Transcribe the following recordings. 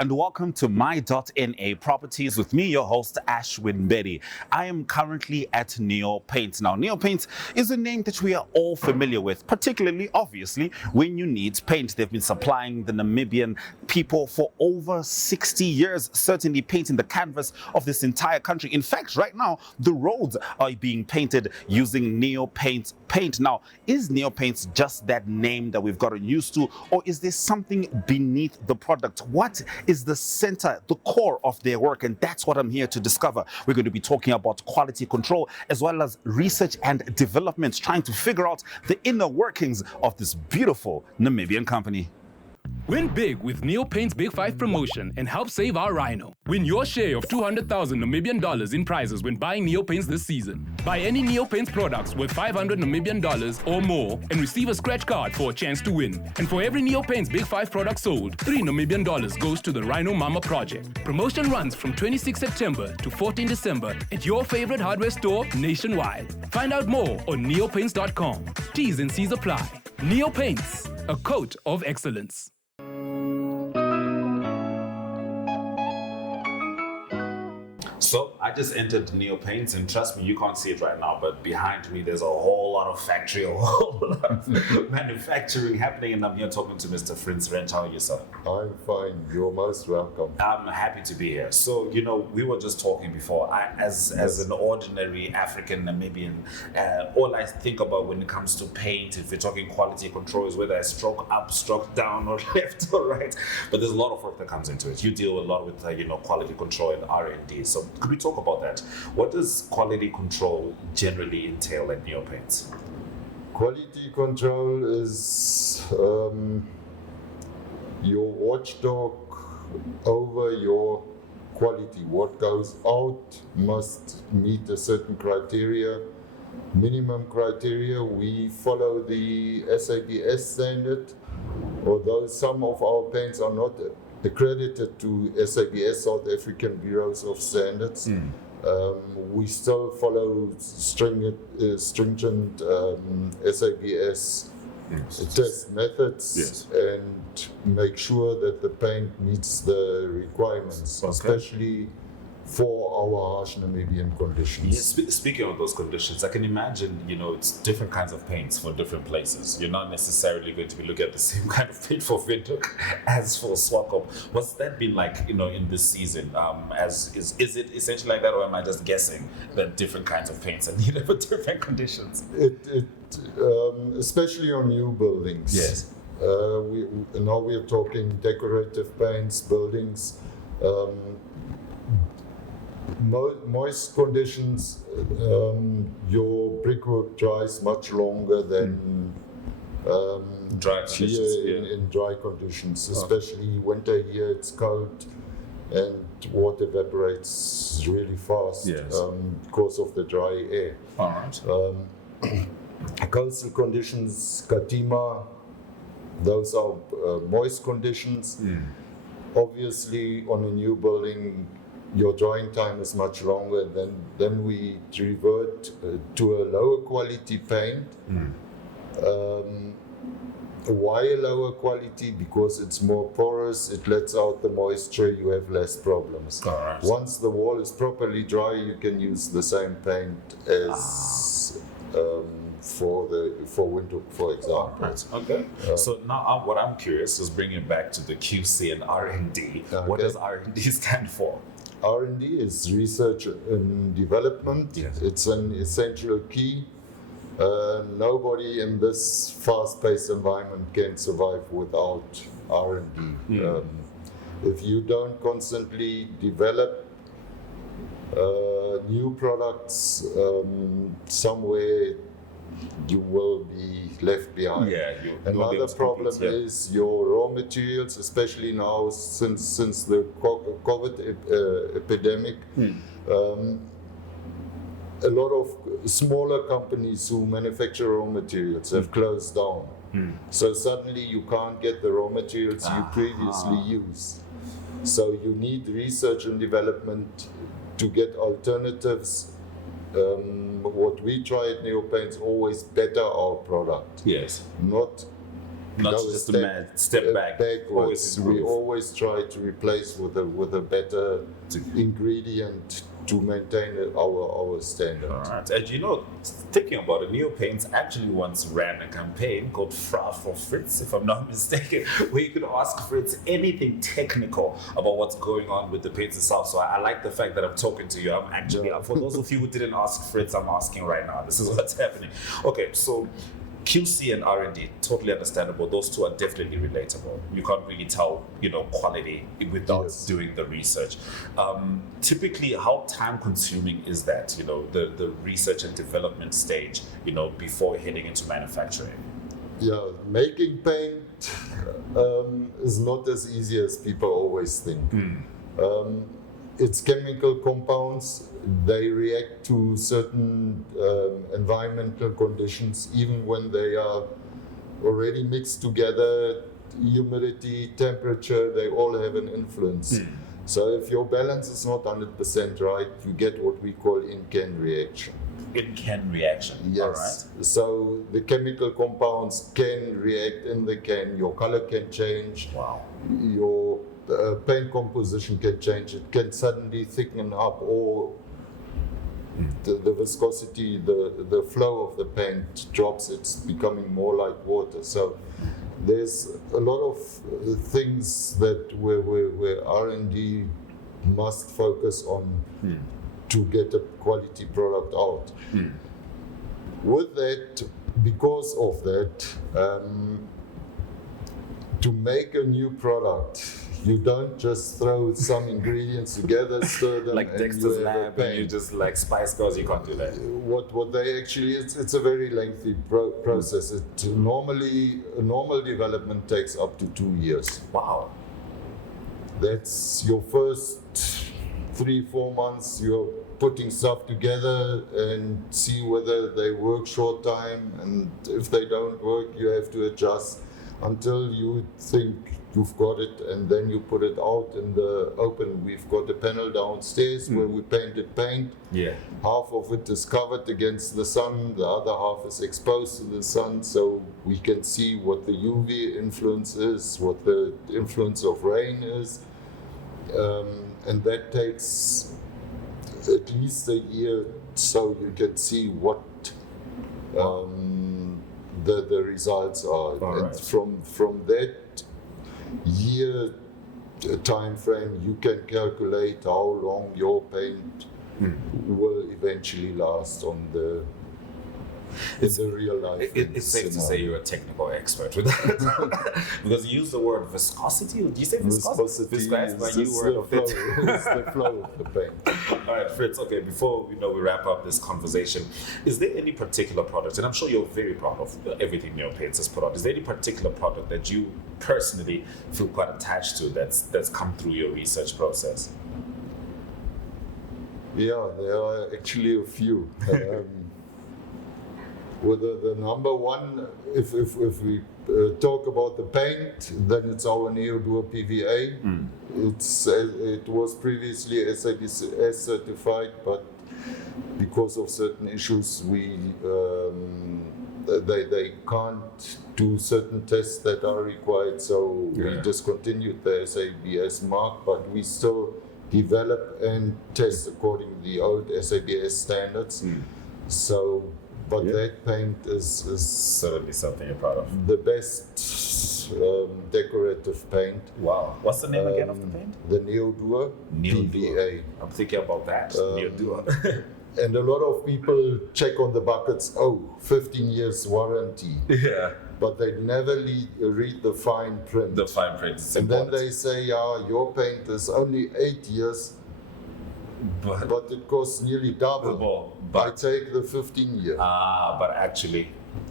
and welcome to My.Na Properties with me, your host, Ashwin Betty. I am currently at Neo Paint. Now, Neo Paint is a name that we are all familiar with, particularly, obviously, when you need paint. They've been supplying the Namibian people for over 60 years, certainly painting the canvas of this entire country. In fact, right now, the roads are being painted using Neo Paint paint. Now, is Neo Paint just that name that we've gotten used to, or is there something beneath the product? What is the center, the core of their work? And that's what I'm here to discover. We're going to be talking about quality control as well as research and development, trying to figure out the inner workings of this beautiful Namibian company. Win big with Neo Paint's Big 5 promotion and help save our rhino. Win your share of 200,000 Namibian dollars in prizes when buying Neo Paints this season. Buy any Neo Paints products worth 500 Namibian dollars or more and receive a scratch card for a chance to win. And for every Neo Paints Big 5 product sold, 3 Namibian dollars goes to the Rhino Mama project. Promotion runs from 26 September to 14 December at your favorite hardware store nationwide. Find out more on neopaints.com. T's and C's apply. Neo Paints, a coat of excellence. So I just entered Neo Paints, and trust me, you can't see it right now, but behind me there's a whole lot of factory, a whole lot of manufacturing happening, and I'm here talking to Mr. Frins Wrench. How are you, sir? I'm fine. You're most welcome. I'm happy to be here. So, we were just talking before. As an ordinary African Namibian, all I think about when it comes to paint, if we're talking quality control, is whether I stroke up, stroke down, or left or right. But there's a lot of work that comes into it. You deal a lot with, quality control and R&D. So could we talk about that? What does quality control generally entail at Neo Paints? Quality control is your watchdog over your quality. What goes out must meet a certain criteria, minimum criteria. We follow the SABS standard, although some of our paints are not accredited to SABS, South African Bureaus of Standards. We still follow stringent SABS test methods and make sure that the paint meets the requirements, especially for our harsh Namibian conditions. Yes, speaking of those conditions, I can imagine, it's different kinds of paints for different places. You're not necessarily going to be looking at the same kind of paint for Windhoek as for Swakop. What's that been like, in this season? Is it essentially like that, or am I just guessing that different kinds of paints are needed for different conditions? Especially on new buildings. Yes. Now we're talking decorative paints, buildings. Moist conditions, your brickwork dries much longer than dry conditions. In dry conditions, especially winter here. It's cold and water evaporates really fast because of the dry air. All right. Coastal conditions, Katima, those are moist conditions. Obviously, on a new building, your drying time is much longer. Then we revert to a lower quality paint. Why a lower quality? Because it's more porous, it lets out the moisture, you have less problems. Right. Once the wall is properly dry, you can use the same paint as for Windhoek, for example. Right. Okay. So now what I'm curious is bringing it back to the QC and R&D. Okay. What does R&D stand for? R&D is research and development. Yes. It's an essential key. Nobody in this fast-paced environment can survive without R&D. If you don't constantly develop new products, somewhere you will be left behind. Another problem is your raw materials, especially now since the COVID epidemic. A lot of smaller companies who manufacture raw materials have closed down. So suddenly you can't get the raw materials you previously used. So you need research and development to get alternatives. What we try at Neo Paints always better our product. Yes. Not Not go a just a step back. backwards. Always We always try to replace with a better ingredient to maintain our standard. All right. And thinking about it, Neopaints actually once ran a campaign called Fra for Fritz, if I'm not mistaken, where you could ask Fritz anything technical about what's going on with the paints itself. So I like the fact that I'm talking to you. I'm actually, for those of you who didn't ask Fritz, I'm asking right now. This is what's happening. Okay, so QC and R&D, totally understandable. Those two are definitely relatable. You can't really tell, quality without doing the research. Typically, how time-consuming is that? The research and development stage, before heading into manufacturing. Yeah, making paint is not as easy as people always think. It's chemical compounds. They react to certain environmental conditions, even when they are already mixed together. Humidity, temperature, they all have an influence. So if your balance is not 100% right, you get what we call in-can reaction. In-can reaction. Yes. All right. So the chemical compounds can react in the can. Your color can change. Wow. Your paint composition can change. It can suddenly thicken up, or the viscosity, the flow of the paint drops. It's becoming more like water. So there's a lot of things that where R&D must focus on to get a quality product out. With that, because of that, to make a new product, you don't just throw some ingredients together, stir them, like Dexter's Lab, and you just like Spice Girls. You can't do that. What they actually, it's a very lengthy process. It normally, a normal development takes up to 2 years. Wow. That's your first 3-4 months. You're putting stuff together and see whether they work short time, and if they don't work, you have to adjust until you think you've got it, and then you put it out in the open. We've got a panel downstairs where we painted paint. Yeah. Half of it is covered against the sun, the other half is exposed to the sun, so we can see what the UV influence is, what the influence of rain is. And that takes at least a year, so you can see what the results are. All and right. from that year time frame, you can calculate how long your paint will eventually last in the real life. It's safe to say you're a technical expert with that. Because you use the word viscosity. Do you say viscosity? Viscosity my is new word of it. it's the flow of the paint. All right, Fritz. Okay, before we wrap up this conversation, is there any particular product, and I'm sure you're very proud of everything Neopaints has put out, is there any particular product that you personally feel quite attached to that's come through your research process? Yeah, there are actually a few. With the number one, if we talk about the paint, then it's our Neo-Duo PVA. It was previously SABS certified, but because of certain issues, they can't do certain tests that are required. So we discontinued the SABS mark, but we still develop and test according to the old SABS standards. So. But that paint is certainly something you're proud of. The best decorative paint. Wow. What's the name again of the paint? The Neo-Duo PVA. I'm thinking about that. Neo-Duo. And a lot of people check on the buckets, 15 years warranty. Yeah. But they never read the fine print. The fine print. And then they say, your paint is only 8 years. But it costs nearly double. I take the 15 year. But actually,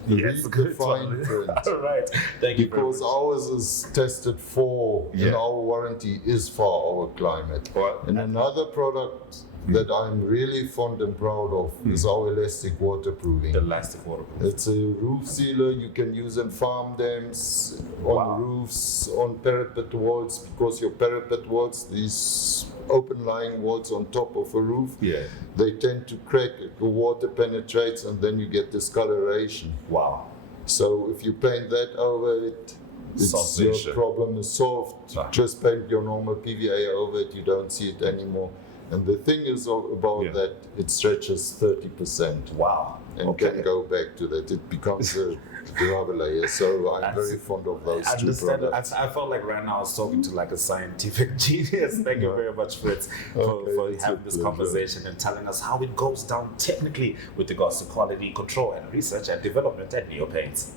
read the fine print. All right, thank you. Because ours is tested and our warranty is for our climate. And another product that I'm really fond and proud of is our elastic waterproofing. The elastic waterproofing. It's a roof sealer you can use in farm dams, on roofs, on parapet walls, because your parapet walls, these open lying walls on top of a roof, they tend to crack, the water penetrates, and then you get discoloration. Wow. So if you paint that over it, It's the your issue. problem is solved. Ah. Just paint your normal PVA over it, you don't see it anymore. And the thing is about that, it stretches 30%. Wow. And can go back to that. It becomes a rubber layer. So I'm very fond of those I two understand. products. I felt like right now I was talking to like a scientific genius. Thank you very much, Fritz, for it's a having this pleasure. conversation and telling us how it goes down technically with regards to quality control and research and development at Neopaints.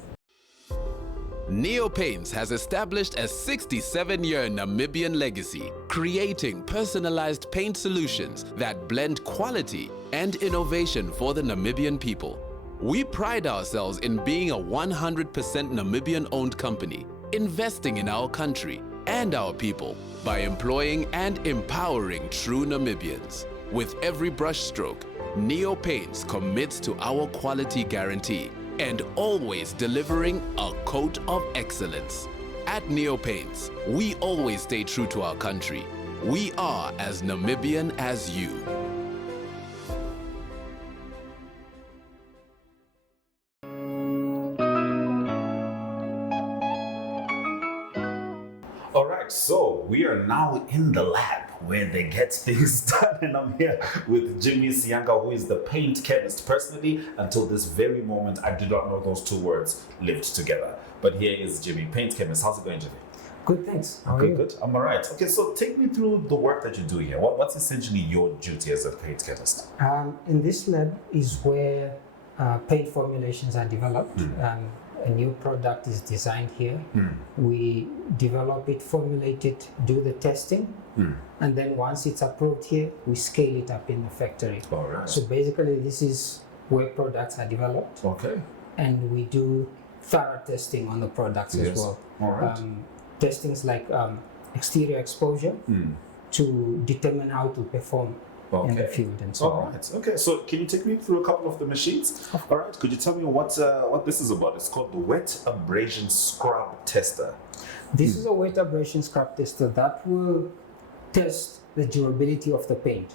Neopaints has established a 67-year Namibian legacy, creating personalized paint solutions that blend quality and innovation for the Namibian people. We pride ourselves in being a 100% Namibian-owned company, investing in our country and our people by employing and empowering true Namibians. With every brushstroke, Neopaints commits to our quality guarantee and always delivering a coat of excellence. At Neopaints, we always stay true to our country. We are as Namibian as you. All right, so we are now in the lab where they get things done, and I'm here with Jimmy Sianga, who is the paint chemist. Personally, until this very moment, I did not know those two words lived together. But here is Jimmy, paint chemist. How's it going, Jimmy? Good, thanks. How are you? Good. I'm all right. Okay, so take me through the work that you do here. What's essentially your duty as a paint chemist? In this lab is where paint formulations are developed. A new product is designed here. We develop it, formulate it, do the testing, and then once it's approved here, we scale it up in the factory. All right. So basically, this is where products are developed, Okay. and we do thorough testing on the products as well. All right. Testings like exterior exposure to determine how to perform in the field and so All on. right. Okay. So can you take me through a couple of the machines? All right. Could you tell me what this is about? It's called the wet abrasion scrub tester. This is a wet abrasion scrub tester that will test the durability of the paint.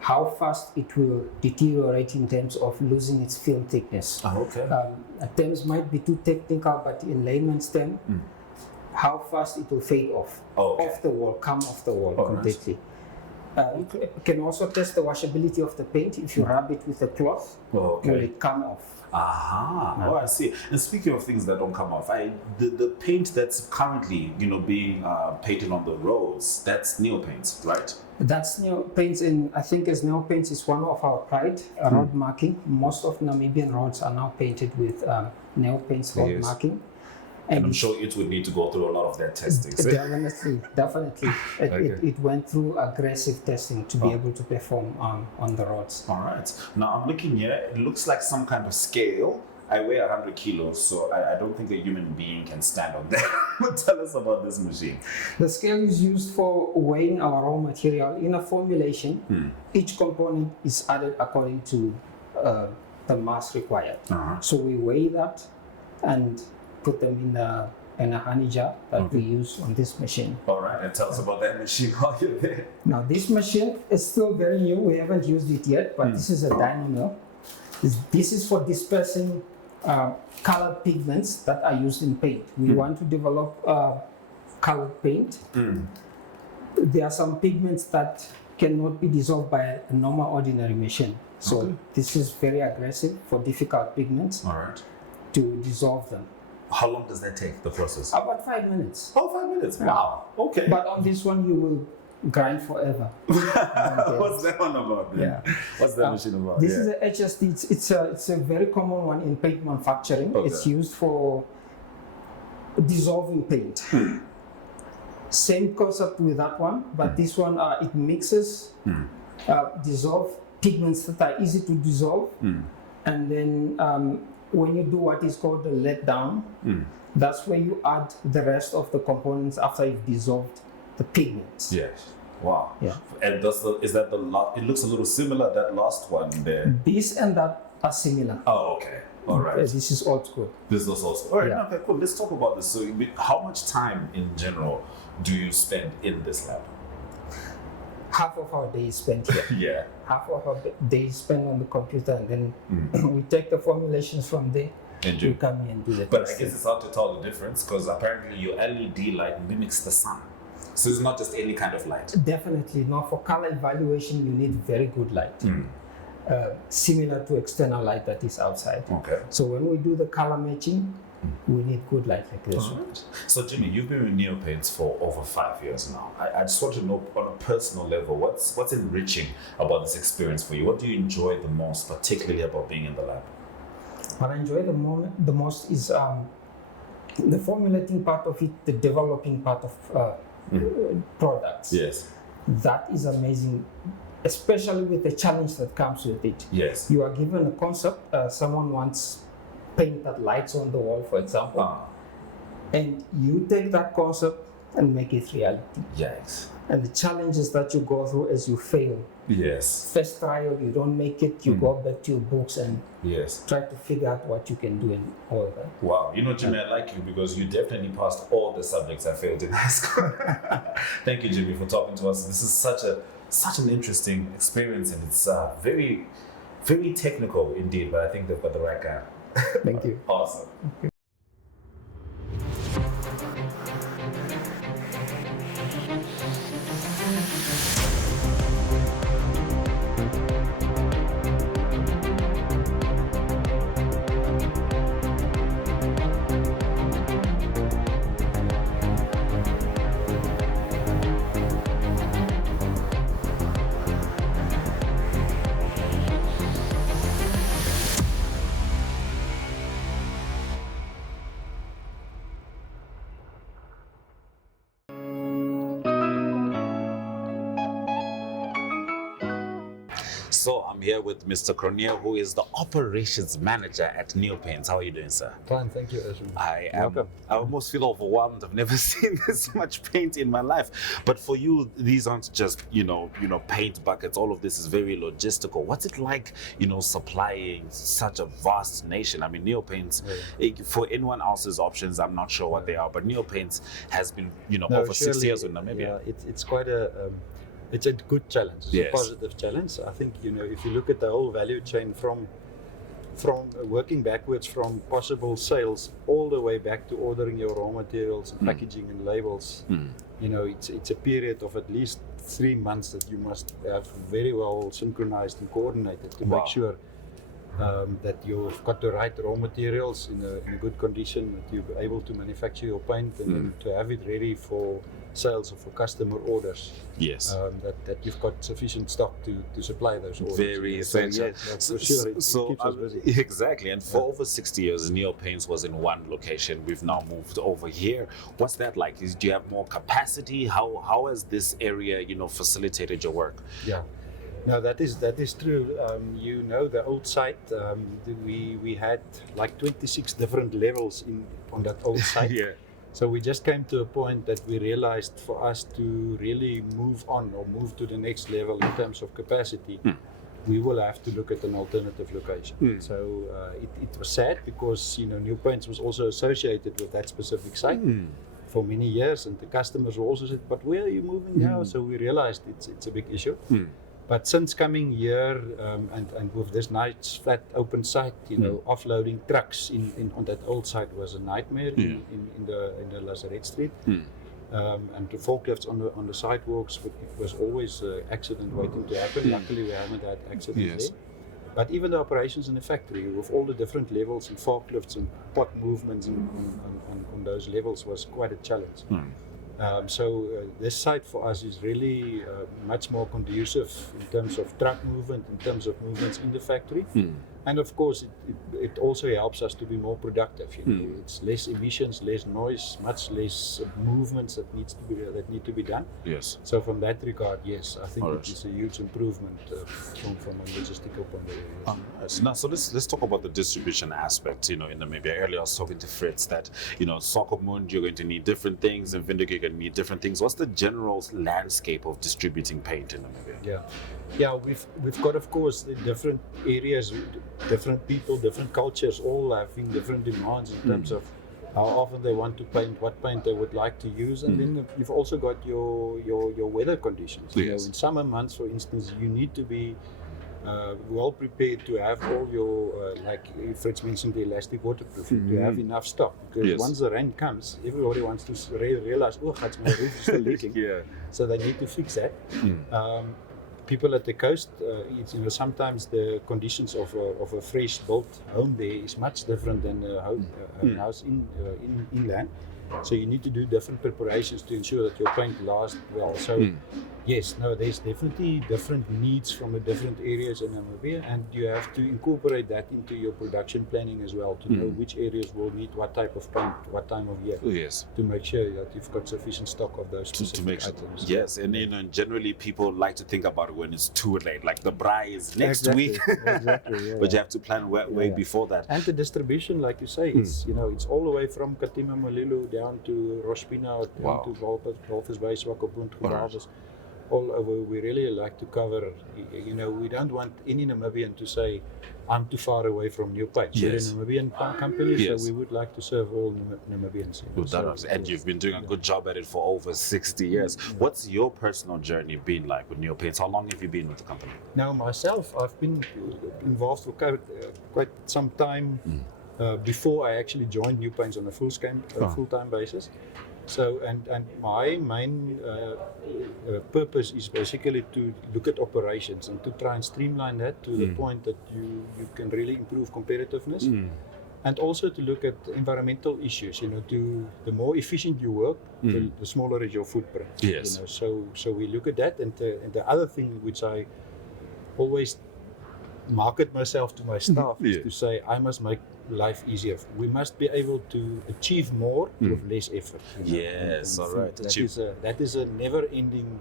How fast it will deteriorate in terms of losing its film thickness. Okay. Terms might be too technical, but in layman's term, how fast it will fade off, off the wall, come off the wall completely. It can also test the washability of the paint. If you rub it with a cloth, will it come off? Aha. Oh, I see. And speaking of things that don't come off, the paint that's currently being painted on the roads, that's Neopaints, right? That's Neopaints, and I think as Neopaints is one of our pride, road marking. Most of Namibian roads are now painted with Neopaints road marking. And I'm sure it would need to go through a lot of that testing. Definitely. It went through aggressive testing to be able to perform on the roads. All right. Now I'm looking here. It looks like some kind of scale. I weigh 100 kilos, so I don't think a human being can stand on that. Tell us about this machine. The scale is used for weighing our raw material. In a formulation, each component is added according to the mass required. So we weigh that and put them in a honey jar that we use on this machine. All right, and tell us about that machine while you're there. Now this machine is still very new. We haven't used it yet, but this is a dynamo. This is for dispersing colored pigments that are used in paint. We want to develop colored paint. There are some pigments that cannot be dissolved by a normal ordinary machine. So this is very aggressive for difficult pigments to dissolve them. How long does that take, the process? About 5 minutes. Oh, 5 minutes. Wow. Okay. But on this one, you will grind forever. What's that one about then? Yeah. What's that machine about? This is a HSD. It's a very common one in paint manufacturing. It's used for dissolving paint. Same concept with that one, but this one it mixes dissolve pigments that are easy to dissolve, and then when you do what is called the let down, that's where you add the rest of the components after you've dissolved the pigments. Yes. Wow. Yeah. And is that the last? It looks a little similar, that last one there. This and that are similar. Oh, okay. All right. This is old school. This is also all right. Yeah. Okay, cool. Let's talk about this. So, how much time in general do you spend in this lab? Half of our day is spent here. Yeah. Half of our day is spent on the computer, and then we take the formulations from there, And we come here and do that. But I guess it's hard to tell the difference because apparently your LED light mimics the sun. So it's not just any kind of light. Definitely. Now, for color evaluation, you need very good light. Similar to external light that is outside. Okay. So when we do the color matching, we need good light like this. Right. So Jimmy, you've been with Neopaints for over 5 years now. I just want to know on a personal level, what's enriching about this experience for you? What do you enjoy the most, particularly about being in the lab? What I enjoy the most is the formulating part of it, the developing part of products. Yes. That is amazing, especially with the challenge that comes with it. Yes. You are given a concept, someone wants paint that lights on the wall, for example, and you take that concept and make it reality. Yes. And the challenges that you go through as you fail. Yes. First trial, you don't make it, you go back to your books and Yes. try to figure out what you can do and all of that. Wow. You know, Jimmy, I like you because you definitely passed all the subjects I failed in high school. Thank you, Jimmy, for talking to us. This is such an interesting experience, and it's very, very technical indeed, but I think they've got the right guy. Thank you. Awesome. So I'm here with Mr. Cornel, who is the operations manager at Neopaints. How are you doing, sir? Fine, thank you, Ashwin. I almost feel overwhelmed. I've never seen this much paint in my life. But for you, these aren't just, paint buckets. All of this is very logistical. What's it like, supplying such a vast nation? I mean, Neopaints, for anyone else's options, I'm not sure what they are, but Neopaints has been, over 6 years in Namibia. Yeah, it's quite it's a good challenge. It's a positive challenge. I think, if you look at the whole value chain from working backwards from possible sales all the way back to ordering your raw materials and packaging and labels, it's a period of at least 3 months that you must have very well synchronized and coordinated to make sure that you've got the right raw materials in a good condition, that you're able to manufacture your paint and then to have it ready for sales or for customer orders. Yes. That you've got sufficient stock to supply those orders. Very essential. So, for sure, it keeps us busy. Exactly. And for over 60 years, Neopaints was in one location. We've now moved over here. What's that like? Do you have more capacity? How has this area, facilitated your work? Yeah. No, that is true. The old site, we had like 26 different levels on that old site. Yeah. So we just came to a point that we realized for us to really move on or move to the next level in terms of capacity, we will have to look at an alternative location. So it was sad because Neopaints was also associated with that specific site for many years, and the customers were also said, "But where are you moving now?" So we realized it's a big issue. But since coming here and with this nice flat open site, offloading trucks on that old site was a nightmare in the Lazaret Street. And the forklifts on the sidewalks, it was always an accident waiting to happen. Luckily, we haven't had accidents there. But even the operations in the factory, with all the different levels and forklifts and pot movements on those levels, was quite a challenge. So this site for us is really much more conducive in terms of truck movement, in terms of movements in the factory. And of course, it also helps us to be more productive. It's less emissions, less noise, much less movements that need to be done. Yes. So from that regard, yes, I think it is a huge improvement from a logistical point of view. Yes. Now, so let's talk about the distribution aspect. In Namibia, earlier I was talking to Fritz that Soccermund, you're going to need different things, and Vindic, you're going to need different things. What's the general landscape of distributing paint in Namibia? Yeah, we've got, of course, the different areas, different people, different cultures, all having different demands in terms of how often they want to paint, what paint they would like to use, and then you've also got your weather conditions. Yes. In summer months, for instance, you need to be well prepared to have all your, like Fritz mentioned, the elastic waterproofing, to have enough stock. Because once the rain comes, everybody wants to realize, oh, my roof is still leaking. So they need to fix that. People at the coast, sometimes the conditions of a fresh built home there is much different than a house inland. So you need to do different preparations to ensure that your paint lasts well. So yes, there's definitely different needs from the different areas in Namibia, and you have to incorporate that into your production planning as well to know which areas will need what type of paint, what time of year. To make sure that you've got sufficient stock of those specific items. Yes, and generally people like to think about it when it's too late, like the braai is next week. Exactly. But you have to plan way before that. And the distribution, like you say, it's it's all the way from Katima Malilo down to Rospina, down to Walvis Bay, Swakopmund, Geweldes, all over. We really like to cover, we don't want any Namibian to say, I'm too far away from New Paints. We're a Namibian company, so we would like to serve all Namibians. And you've been doing a good job at it for over 60 years. What's your personal journey been like with New Paints? How long have you been with the company? Now, myself, I've been involved for quite some time before I actually joined New Paints on a full-time basis. So, and my main purpose is basically to look at operations and to try and streamline that to the point that you can really improve competitiveness. And also to look at environmental issues, the more efficient you work, the smaller is your footprint. So we look at that, and the other thing which I always market myself to my staff is to say, I must make life easier. We must be able to achieve more with less effort. All right. That is a never-ending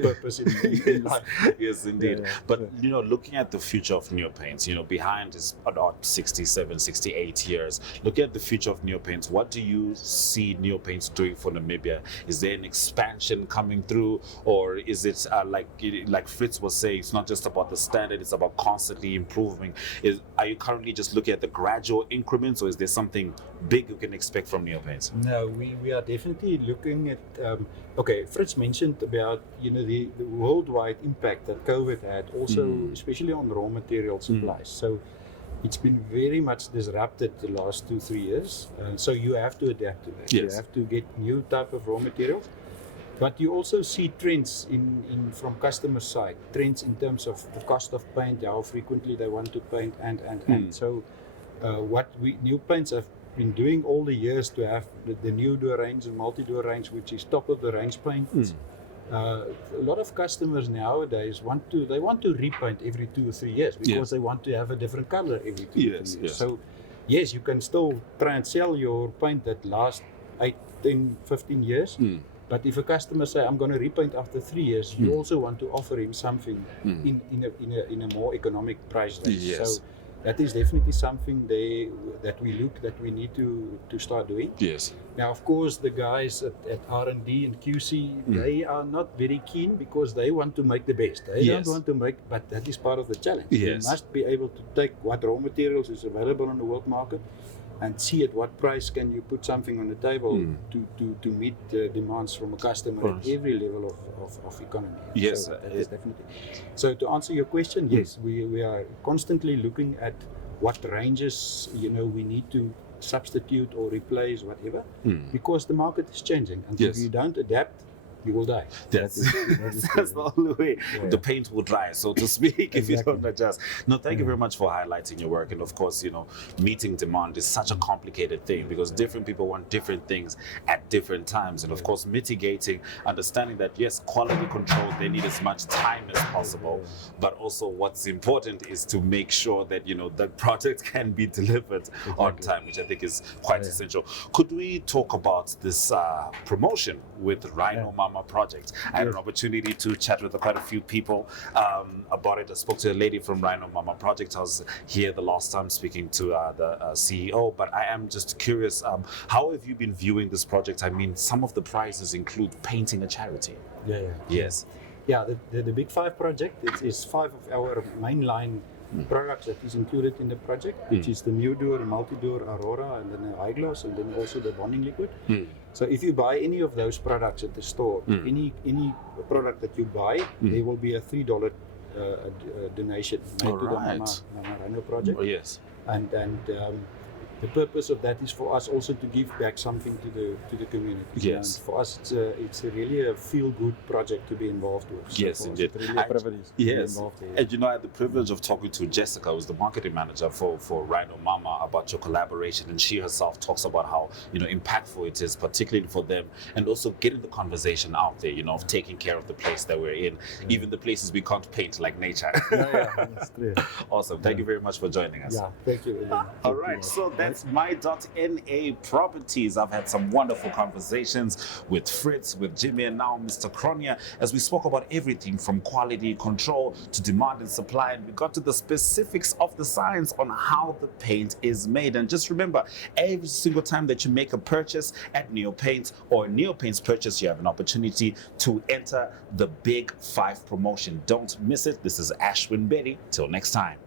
purpose in life. Yes, indeed. But looking at the future of New Paints, behind is about 67, 68 years. Looking at the future of New Paints, what do you see New Paints doing for Namibia? Is there an expansion coming through, or is it like Fritz was saying, it's not just about the standard, it's about constantly improving? Are you currently just looking at the gradual increments, or is there something big you can expect from New Paints? No, we are definitely looking at. Fritz mentioned about the worldwide impact that COVID had, also especially on raw material supplies. So it's been very much disrupted the last 2-3 years. So you have to adapt to that. You have to get new type of raw materials. But you also see trends in from customer side, trends in terms of the cost of paint, how frequently they want to paint, and so what New Paints have been doing all the years to have the new door range and multi-door range, which is top of the range paint. A lot of customers nowadays want to repaint every 2 or 3 years because they want to have a different color every 2 or 3 years. So yes, you can still try and sell your paint that lasts 8, 10, 15 years. But if a customer say, I'm going to repaint after 3 years, you also want to offer him something in a more economic price range. So that is definitely something that we need to start doing. Now, of course, the guys at R&D and QC, they are not very keen because they want to make the best. They don't want to make, but that is part of the challenge. You must be able to take what raw materials is available on the world market and see at what price can you put something on the table to meet the demands from a customer at every level of economy. So that is definitely. So to answer your question, yes, we are constantly looking at what ranges we need to substitute or replace, whatever, because the market is changing, and if you don't adapt, you will die. That's the only way. The paint will dry, so to speak, if you don't adjust. No, thank you very much for highlighting your work. And of course, meeting demand is such a complicated thing because different people want different things at different times. And of course, mitigating, understanding that, yes, quality control, they need as much time as possible. But also what's important is to make sure that, the project can be delivered on time, which I think is quite essential. Could we talk about this promotion with Rhino Mama project? I had an opportunity to chat with quite a few people about it. I spoke to a lady from Rhino Mama project. I was here the last time speaking to the CEO, but I am just curious, how have you been viewing this project? I mean, some of the prizes include painting a charity. Yes. Yeah, the Big 5 project, it is 5 of our mainline products that is included in the project, which is the new door, the multi-door Aurora, and then the eyeglass, and then also the bonding liquid. So if you buy any of those products at the store, any product that you buy, there will be a $3 a donation made All to the right. My.Na project. Oh, yes. And the purpose of that is for us also to give back something to the community. Yes. And for us, it's really a feel-good project to be involved with. So Yes, for us, indeed. it's really a privilege to be Yes, involved there. and you know, I had the privilege of talking to Jessica, who's the marketing manager for Rhino Mama, about your collaboration, and she herself talks about how, you know, impactful it is, particularly for them, and also getting the conversation out there, you know, of taking care of the place that we're in, even the places we can't paint, like nature. That's true. Awesome. Thank you very much for joining us. Yeah, thank you. William. All right, so that's My.Na Properties. I've had some wonderful conversations with Fritz, with Jimmy, and now Mr. Cronia, as we spoke about everything from quality control to demand and supply, and we got to the specifics of the science on how the paint is made. And just remember, every single time that you make a purchase at Neo Paint or Neo Paint's purchase, you have an opportunity to enter the Big 5 promotion. Don't miss it. This is Ashwin Betty. Till next time.